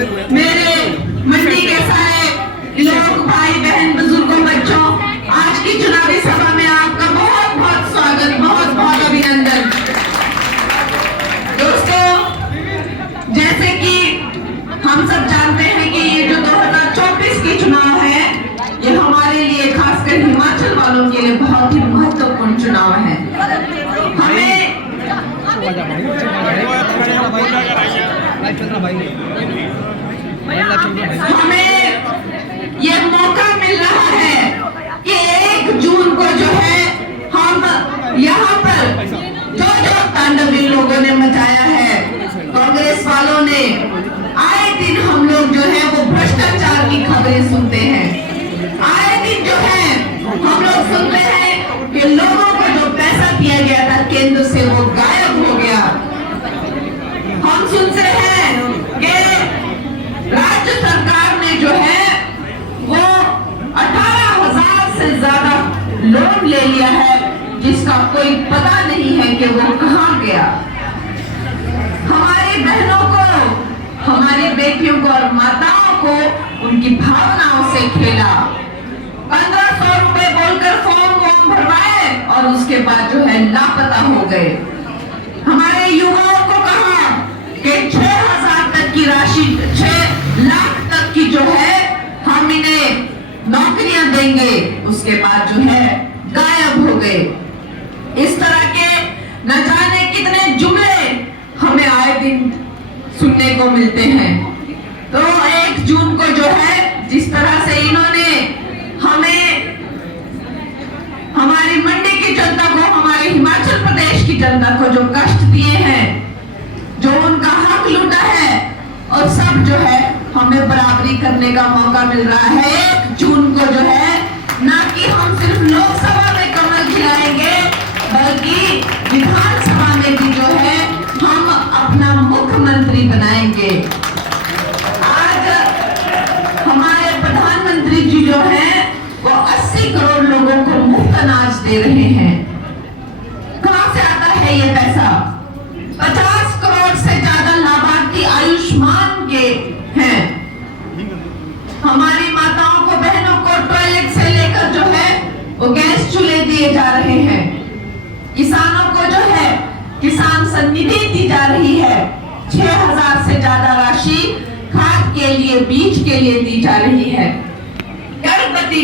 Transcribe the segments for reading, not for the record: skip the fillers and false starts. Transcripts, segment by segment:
मेरे मंडी के सारे लोग, भाई बहन, बुजुर्गों, बच्चों, आज की चुनावी सभा में आपका बहुत बहुत स्वागत, बहुत बहुत अभिनंदन। दोस्तों, जैसे कि हम सब जानते हैं कि ये जो 2024 की चुनाव है, ये हमारे लिए, खासकर हिमाचल वालों के लिए बहुत ही महत्वपूर्ण चुनाव है। हमें ये मौका मिल रहा है कि 1 जून को जो है हम यहाँ पर जो तांडव इन लोगों ने मचाया है, कांग्रेस वालों ने, आए दिन हम लोग जो है वो भ्रष्टाचार की खबरें सुनते हैं। आए दिन जो है हम लोग सुनते हैं कि लोगों को जो पैसा दिया गया था केंद्र से वो गायब हो गया। हम सुनते हैं कि राज्य सरकार ने जो है वो 18,000 से ज्यादा लोन ले लिया है, जिसका कोई पता नहीं है कि वो कहां गया। हमारी बहनों को, हमारी बेटियों को और माताओं को उनकी भावनाओं से खेला। 1500 रुपए बोलकर फॉर्म भरवाए और उसके बाद जो है लापता हो गए। हमारे युवाओं को कहा कि 6,000 तक की राशि, 6 लाख तक की जो है हम इन्हें नौकरियां देंगे, उसके बाद जो है गायब हो गए। इस तरह के न जाने कितने जुमले हमें आए दिन सुनने को मिलते हैं। तो 1 जून को जो है जिस तरह से इन्होंने हमें, हमारी मंडी की जनता को, हमारे हिमाचल प्रदेश की जनता को जो कष्ट दिए हैं, जो उनका हक लूटा है, और सब जो है हमें बराबरी करने का मौका मिल रहा है 1 जून को जो है। ना कि हम सिर्फ लोकसभा में कमल खिलाएंगे, बल्कि विधानसभा में भी जो है हम अपना मुख्यमंत्री बनाएंगे। आज हमारे प्रधानमंत्री जी जो है वो 80 करोड़ लोगों को मुफ्त अनाज दे रहे हैं। कहां से आता है ये पैसा? 50 करोड़ से ज्यादा लाभार्थी आयुष्मान के हैं। हमारी माताओं को, बहनों को टॉयलेट से लेकर जो है वो गैस चूल्हे दिए जा रहे हैं। किसानों को जो है किसान सम्निधि दी जा रही है। 6,000 से ज्यादा राशि खाद के लिए, बीज के लिए दी जा रही है। गर्भवती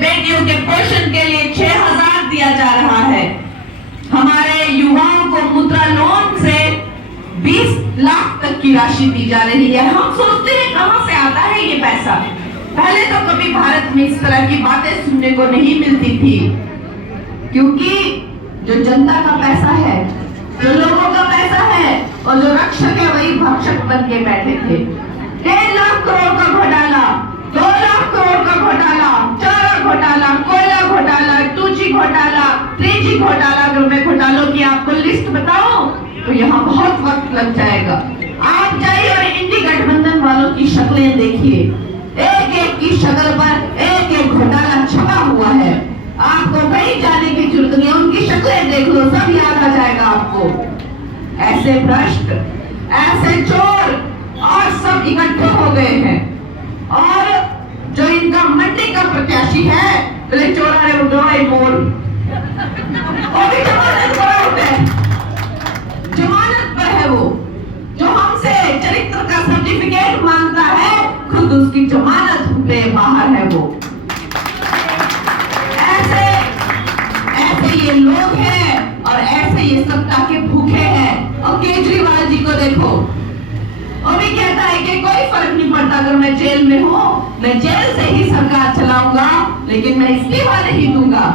बेटियों के पोषण के लिए 6,000 दिया जा रहा है। हमारे युवाओं को मुद्रा लोन से 20 लाख तक की राशि दी जा रही है। हम सोचते हैं कहां से आता है ये पैसा। पहले तो कभी भारत में इस तरह की बातें सुनने को नहीं मिलती थी, क्योंकि जो जनता का पैसा है, जो लोगों का पैसा है, और जो रक्षक है वही भक्षक बन के बैठे थे। 1.5 लाख करोड़ का घोटाला, 2 लाख करोड़ का घोटाला, चारा घोटाला, कोयला घोटाला, 2G घोटाला, 3G घोटाला। अगर मैं घोटालों की आपको लिस्ट बताऊं तो यहाँ बहुत वक्त लग जाएगा। आप जाइए और इंडी गठबंधन वालों की शक्लें देखिए, एक एक की शक्ल पर एक एक घोटाला छपा हुआ है। आपको कहीं जाने की जरूरत नहीं, उनकी शक्लें देख लो, सब याद आ जाएगा आपको। ऐसे भ्रष्ट, ऐसे चोर और सब इकट्ठे हो गए हैं। और जो इनका मंडी का प्रत्याशी है, बोले चोरा रे उड़ाई मोर, वो भी जमानत पर होते हैं, जमानत पर है वो। जो हमसे चरित्र का सर्टिफिकेट मांगता है, खुद उसकी जमानत पे बाहर है वो। ऐसे ऐसे ये लोग हैं और ऐसे ये सत्ता के भूखे हैं। और केजरीवाल जी को देखो, वो भी कहता है कि कोई फर्क नहीं पड़ता अगर मैं जेल में हूँ, मैं जेल से ही सरकार चलाऊंगा, लेकिन मैं इस्तीफा नहीं दूंगा।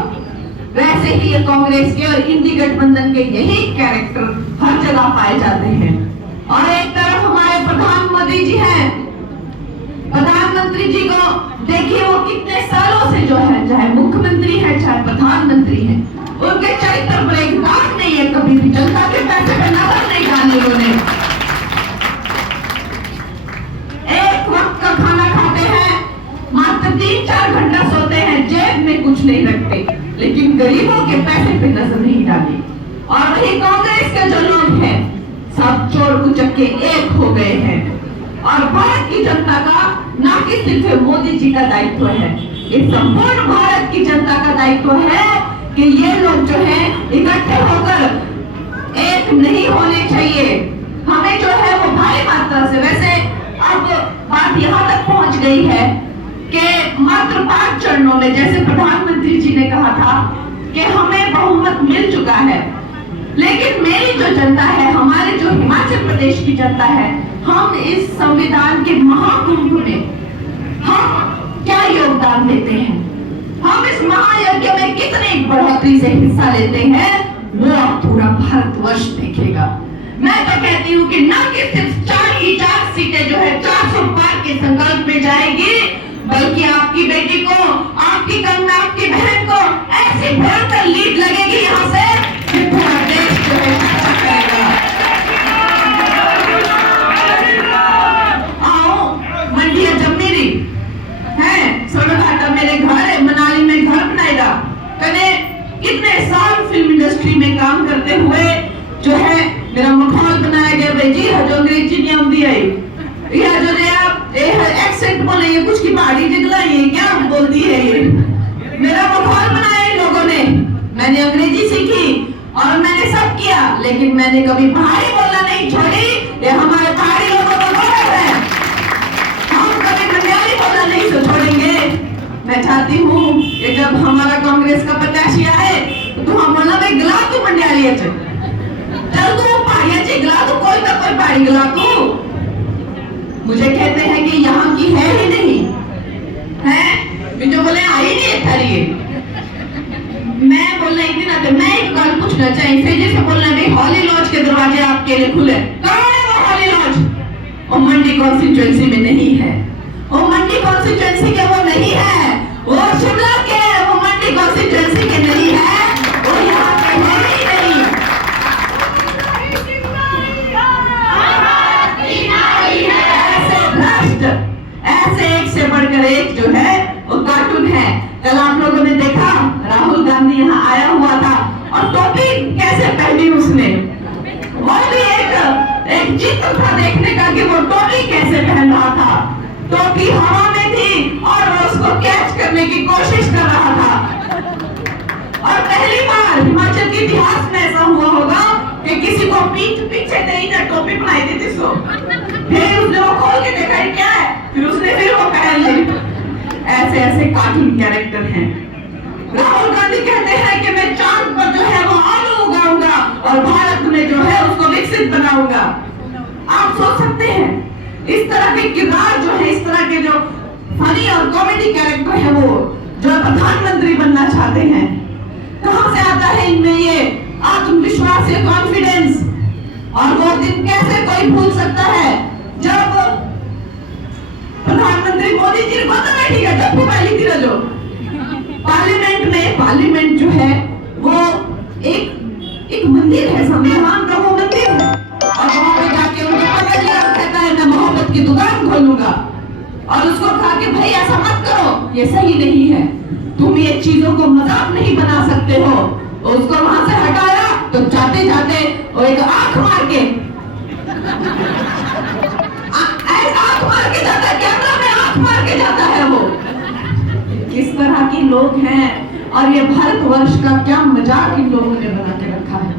वैसे ही ये कांग्रेस के और इंडी गठबंधन के यही कैरेक्टर हर जगह पाए जाते हैं। और एक तरफ हमारे प्रधानमंत्री जी हैं, प्रधानमंत्री जी को देखिए, वो कितने सालों से जो है, चाहे मुख्यमंत्री है चाहे प्रधानमंत्री है, उनके चरित्र पर एक दाग नहीं है। कभी भी जनता के पैसे पे नजर नहीं डाली उन्होंने। एक वक्त का खाना खाते हैं, मात्र 3-4 घंटा सोते हैं, जेब में कुछ नहीं रखते, लेकिन गरीबों के पैसे पे नजर नहीं डाली। और वही कांग्रेस के जो लोग हैं, सब चोर उचक्के एक हो गए हैं। और भारत की जनता का ना कि सिर्फ मोदी जी का दायित्व है, इस संपूर्ण भारत की जनता का दायित्व है कि ये लोग जो है इकट्ठे होकर एक नहीं होने चाहिए। हमें जो है वो भारी मात्रा से, वैसे अब बात यहाँ तक पहुंच गई है कि मात्र 5 चरणों में, जैसे प्रधानमंत्री जी ने कहा था कि हमें बहुमत मिल चुका है, लेकिन मेरी जो जनता है, हमारे जो हिमाचल प्रदेश की जनता है, हम इस संविधान के महाकुंभ में हम क्या योगदान देते हैं, हम इस महायज्ञ में कितनी बढ़ोतरी से हिस्सा लेते हैं, वो अब पूरा भारतवर्ष देखेगा। मैं तो कहती हूँ कि न कि सिर्फ 4 की 4 सीटें जो है 400 पार के संकल्प में जाएगी, बल्कि आपकी बेटी को, आपकी कंगना, आपकी बहन को ऐसी भयंकर लीड लगेगी यहाँ से कि पूरा देश जो है करेगा। आओ मंडिया जमीरी है, सोनाघाटा मेरे घर है, मनाली में घर बनाएगा, कने कितने साल फिल्म इंडस्ट्री में काम करते हुए जो है मेरा माहौल बनाया गया भाई जी, जो अंग्रेजी नहीं आती है या जो ने आप एक्सेंट बोले, ये कुछ की पहाड़ी जिगला ये क्या बोलती है, ये मेरा माहौल बनाया इन लोगों ने। मैंने अंग्रेजी सीखी और मैंने सब किया, लेकिन मैंने कभी पहाड़ी बोलना नहीं छोड़ी। ये हमारे पहाड़ी लोगों का गौरव है, हम कभी मलयाली बोलना नहीं छोड़ेंगे। मैं चाहती हूँ कि जब हमारा कांग्रेस का प्रत्याशी आए तो हम बोलना भाई गिला तू मंडियाली है, चल तू पहाड़िया चे गिला तू, कोई ना कोई पहाड़ी गिला तू। मुझे कहते हैं कि यहाँ की है ही नहीं है, जो बोले आई नहीं थारी। मैं बोल रही थी ना, तो मैं एक बार पूछना चाहिए फिर जैसे बोलना भाई हॉली लॉज के दरवाजे आपके लिए खुले, कौन है वो हॉली लॉज? वो मंडी कॉन्स्टिट्यूएंसी में नहीं है, वो मंडी कॉन्स्टिट्यूएंसी के वो नहीं है, वो शिमला के, वो मंडी कॉन्स्टिट्यूएंसी के नहीं है, वो यहाँ के है ही नहीं। ऐसे एक से बढ़कर एक जो है वो कार्टून है। कल आप लोगों ने देखा राहुल गांधी यहाँ आया हुआ था और टोपी कैसे पहनी उसने, वो भी एक चित्र था देखने का कि वो टोपी कैसे पहन रहा था। टोपी हवा में थी और वो उसको कैच करने की कोशिश कर रहा था। और पहली बार हिमाचल के इतिहास में ऐसा हुआ होगा कि किसी को पीछे से ही ना टोपी पहनाई दी थी सो, फिर उसने वो खोल के देखा क्या है, फिर उसने फिर वो पहन ली। ऐसे ऐसे कार्टून कैरेक्टर हैं। राहुल गांधी कहते हैं कि मैं चांद पर जो है वो आलू उगाऊंगा और भारत में जो है उसको विकसित बनाऊंगा। आप सोच सकते हैं इस तरह के किरदार जो है, इस तरह के जो फनी और कॉमेडी कैरेक्टर है, वो जो प्रधानमंत्री बनना चाहते हैं, कहां से आता है इनमें ये आत्मविश्वास, ये कॉन्फिडेंस? और वो दिन कैसे कोई भूल सकता है जब प्रधानमंत्री मोदी जी को तो बैठी है, जब पहली थी जो पार्लियामेंट जो है वो एक मंदिर है, संविधान का वो मंदिर है, और वहां पे जाके उनको पकड़ लिया, कहता है मैं मोहब्बत की दुकान खोलूंगा, और उसको कहा कि भाई ऐसा मत करो, ये सही नहीं है, तुम ये चीजों को मजाक नहीं बना सकते हो। उसको वहां से हटाया तो जाते जाते वो एक आंख मार के जाता है, कैमरा में आंख मार के जाता है। वो किस तरह की लोग हैं, और ये भारतवर्ष का क्या मजाक इन लोगों ने बना के रखा है।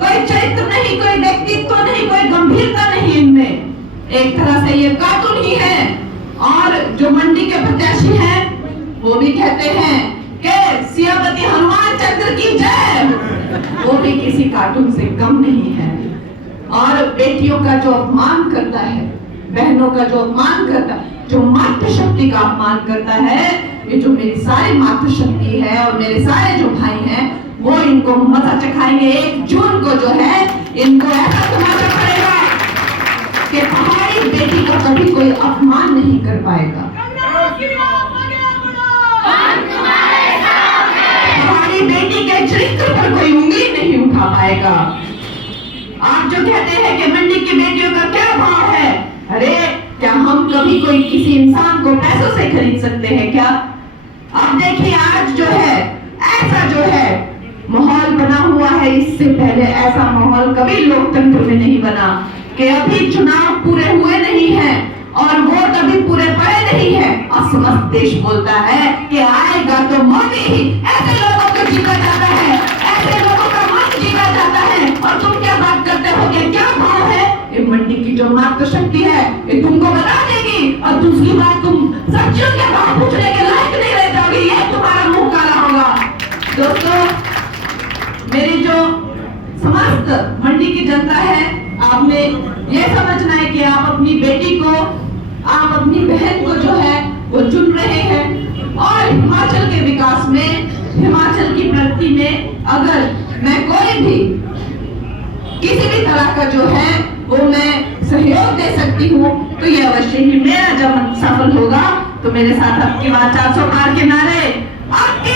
कोई चरित्र नहीं, कोई व्यक्तित्व नहीं, कोई गंभीरता नहीं इनमें, एक तरह से ये कार्टून ही है। और जो मंडी के प्रत्याशी हैं वो भी कहते हैं कि सियापति हनुमान चंद्र की जय, वो भी किसी कार्टून से कम नहीं है। और बेटियों का जो अपमान करता है, बहनों का जो अपमान करता है, जो मातृशक्ति का अपमान करता है, ये जो मेरी सारी मातृशक्ति है और मेरे सारे जो भाई हैं वो इनको मजा चखाएंगे। 1 जून को जो है इनको ऐसा तमाशा पड़ेगा कि पहाड़ी बेटी का कभी कोई अपमान नहीं कर पाएगा। पहाड़ी बेटी के चरित्र पर कोई उंगली नहीं उठा पाएगा। आप जो कहते हैं कि मंडी की बेटियों का क्या भाव है, अरे क्या हम कभी कोई किसी इंसान को पैसों से खरीद सकते हैं क्या? अब देखिए आज जो है ऐसा जो है माहौल बना हुआ है, इससे पहले ऐसा माहौल कभी लोकतंत्र में नहीं बना कि अभी चुनाव पूरे हुए नहीं हैं और वोट अभी पूरे पड़े नहीं है और समस्त देश बोलता है कि आएगा तो मोदी ही। ऐसे लोगों को जीता जाता है, ऐसे लोगों का मन जीता जाता है। और तुम क्या बात करते हो कि क्या भाव है? ये मंडी की जो मात्र शक्ति है ये तुमको बता देगी। और दूसरी बात, तुम सब्जियों के भाव पूछने के लायक नहीं रह जाओगे, ये तुम्हारा मुंह काला होगा। दोस्तों, मेरी जो समस्त मंडी की जनता है, आपने ये समझना है कि आप अपनी बेटी को, आप अपनी बहन को जो है वो चुन रहे हैं। और हिमाचल के विकास में, हिमाचल की प्रगति में अगर मैं कोई भी किसी भी तरह का जो है वो मैं सहयोग दे सकती हूँ तो ये अवश्य ही मेरा जब सफल होगा। तो मेरे साथ आपकी बात 400 पार के नारे, आपके